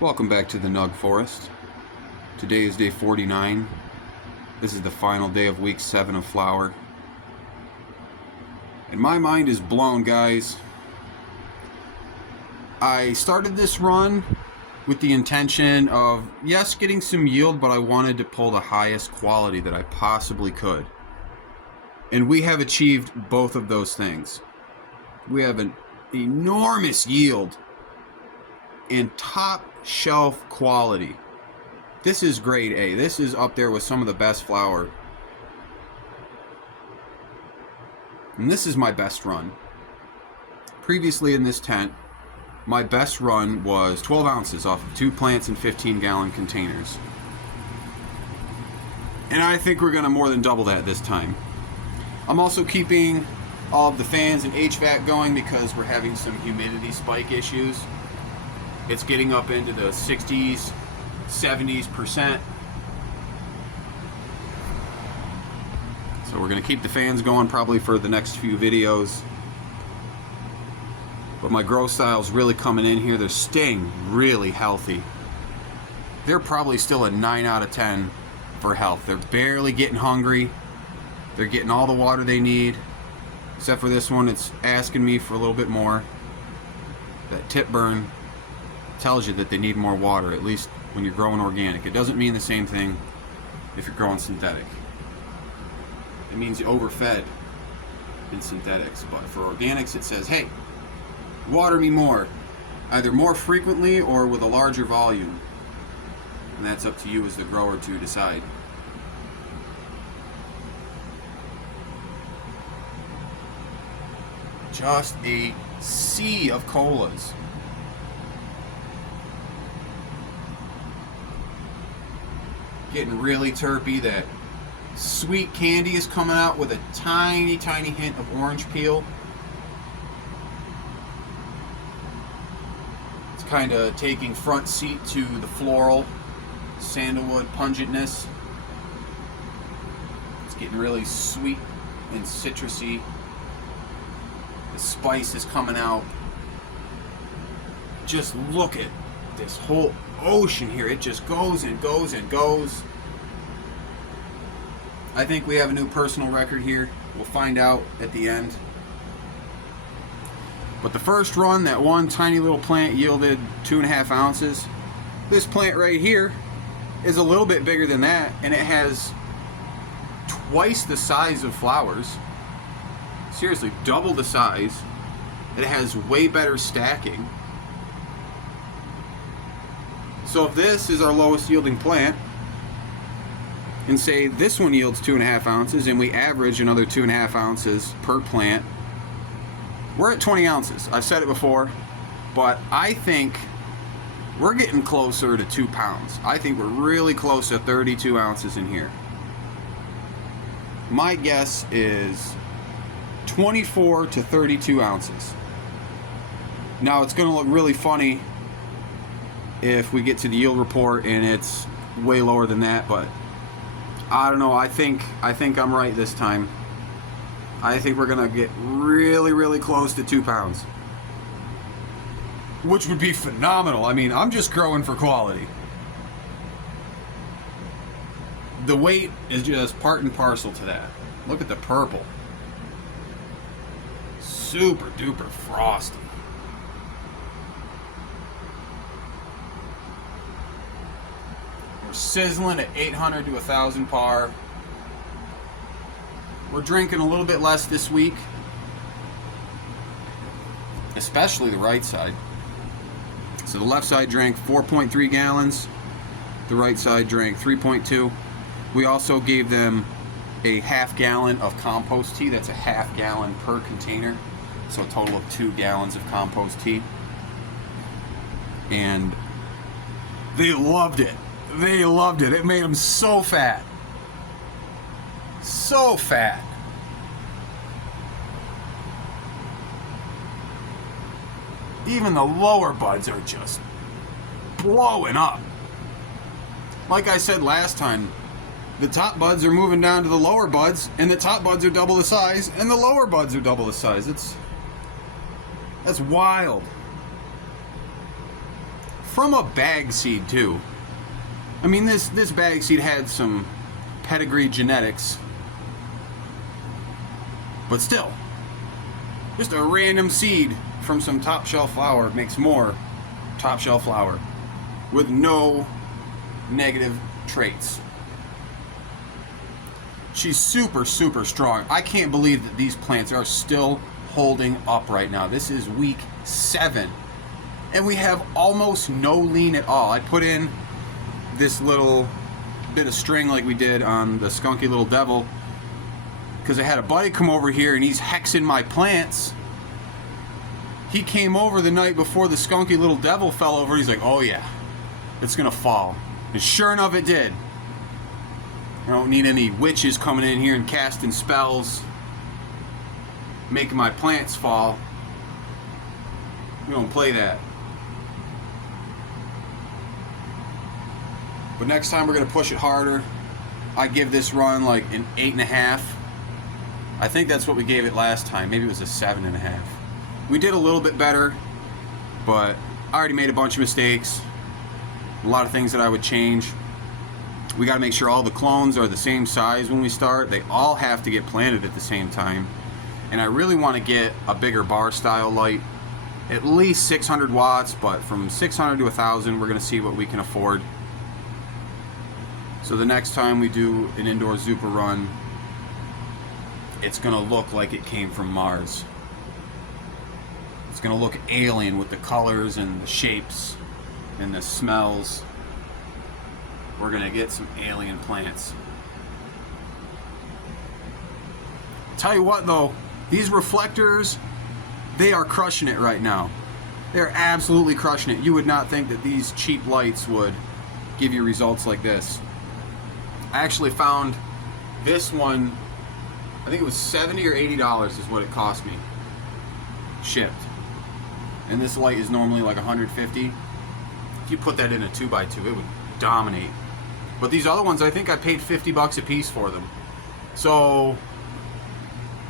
Welcome back to the Nug Forest. Today is day 49. This is the final day of week 7 of flower. And my mind is blown, guys. I started this run with the intention of, yes, getting some yield, but I wanted to pull the highest quality that I possibly could. And we have achieved both of those things. We have an enormous yield and top shelf quality. This is grade A. This is up there with some of the best flower. And this is my best run. Previously in this tent, my best run was 12 ounces off of 2 plants in 15-gallon containers. And I think we're going to more than double that this time. I'm also keeping all of the fans and HVAC going because we're having some humidity spike issues. It's getting up into the 60s, 70s%. So we're going to keep the fans going probably for the next few videos. But my grow style's really coming in here. They're staying really healthy. They're probably still a 9 out of 10 for health. They're barely getting hungry. They're getting all the water they need. Except for this one, it's asking me for a little bit more. That tip burn tells you that they need more water, at least when you're growing organic. It doesn't mean the same thing if you're growing synthetic. It means you overfed in synthetics. But for organics, it says, hey, water me more, either more frequently or with a larger volume. And that's up to you as the grower to decide. Just a sea of colas. Getting really terpy. That sweet candy is coming out with a tiny, tiny hint of orange peel. It's kind of taking front seat to the floral sandalwood pungentness. It's getting really sweet and citrusy. The spice is coming out. Just look at this whole ocean here. It just goes and goes and goes. I think we have a new personal record here. We'll find out at the end. But the first run, that one tiny little plant yielded 2.5 ounces. This plant right here is a little bit bigger than that, and it has twice the size of flowers. Seriously, double the size. It has way better stacking. So if this is our lowest yielding plant, and say this one yields 2.5 ounces, and we average another 2.5 ounces per plant, we're at 20 ounces. I've said it before, but I think we're getting closer to 2 pounds. I think we're really close to 32 ounces in here. My guess is 24 to 32 ounces. Now it's going to look really funny if we get to the yield report and it's way lower than that, but I don't know. I think I'm right this time. I think we're going to get really, really close to 2 pounds, which would be phenomenal. I mean, I'm just growing for quality. The weight is just part and parcel to that. Look at the purple. Super duper frosty. We're sizzling at 800 to 1,000 par. We're drinking a little bit less this week, especially the right side. So the left side drank 4.3 gallons. The right side drank 3.2. We also gave them a half gallon of compost tea. That's a half gallon per container. So a total of 2 gallons of compost tea. And they loved it. They loved it. It made them so fat. So fat. Even the lower buds are just blowing up. Like I said last time, the top buds are moving down to the lower buds, and the top buds are double the size, and the lower buds are double the size. That's wild. from a bag seed too. I mean, this bag seed had some pedigree genetics, but still, just a random seed from some top shelf flower makes more top shelf flower with no negative traits. She's super, super strong. I can't believe that these plants are still holding up right now. This is week 7, and we have almost no lean at all. I put in this little bit of string like we did on the Skunky Little Devil because I had a buddy come over here and he's hexing my plants. He came over the night before the Skunky Little Devil fell over. He's like, oh yeah, it's gonna fall. And sure enough, it did. I don't need any witches coming in here and casting spells, making my plants fall. We don't play that. But next time we're going to push it harder. I give this run like an 8.5. I think that's what we gave it last time. Maybe it was a 7.5. We did a little bit better, but I already made a bunch of mistakes. A lot of things that I would change. We got to make sure all the clones are the same size when we start. They all have to get planted at the same time. And I really want to get a bigger bar style light. At least 600 watts, but from 600 to 1,000, we're going to see what we can afford. So the next time we do an indoor Zupa run, it's going to look like it came from Mars. It's going to look alien with the colors and the shapes and the smells. We're going to get some alien plants. Tell you what though, these reflectors, they are crushing it right now. They're absolutely crushing it. You would not think that these cheap lights would give you results like this. I actually found this one, I think it was $70 or $80 is what it cost me, shipped. And this light is normally like $150. If you put that in a 2x2, it would dominate. But these other ones, I think I paid $50 a piece for them. So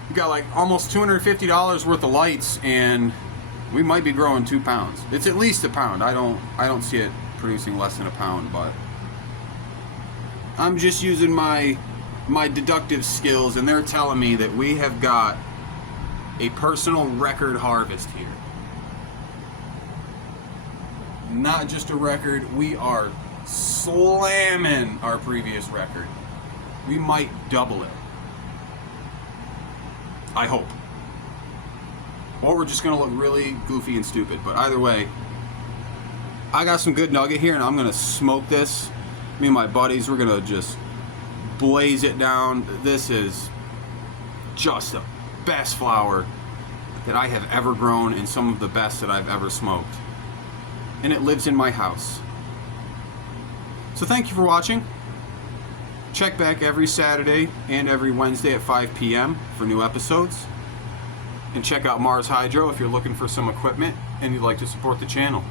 you got like almost $250 worth of lights, and we might be growing 2 pounds. It's at least a pound. I don't see it producing less than a pound, but I'm just using my deductive skills, and they're telling me that we have got a personal record harvest here. Not just a record, we are slamming our previous record. We might double it. I hope. Or we're just going to look really goofy and stupid. But either way, I got some good nugget here, and I'm going to smoke this. Me and my buddies, we're going to just blaze it down. This is just the best flower that I have ever grown, and some of the best that I've ever smoked. And it lives in my house. So thank you for watching. Check back every Saturday and every Wednesday at 5 p.m. for new episodes. And check out Mars Hydro if you're looking for some equipment and you'd like to support the channel.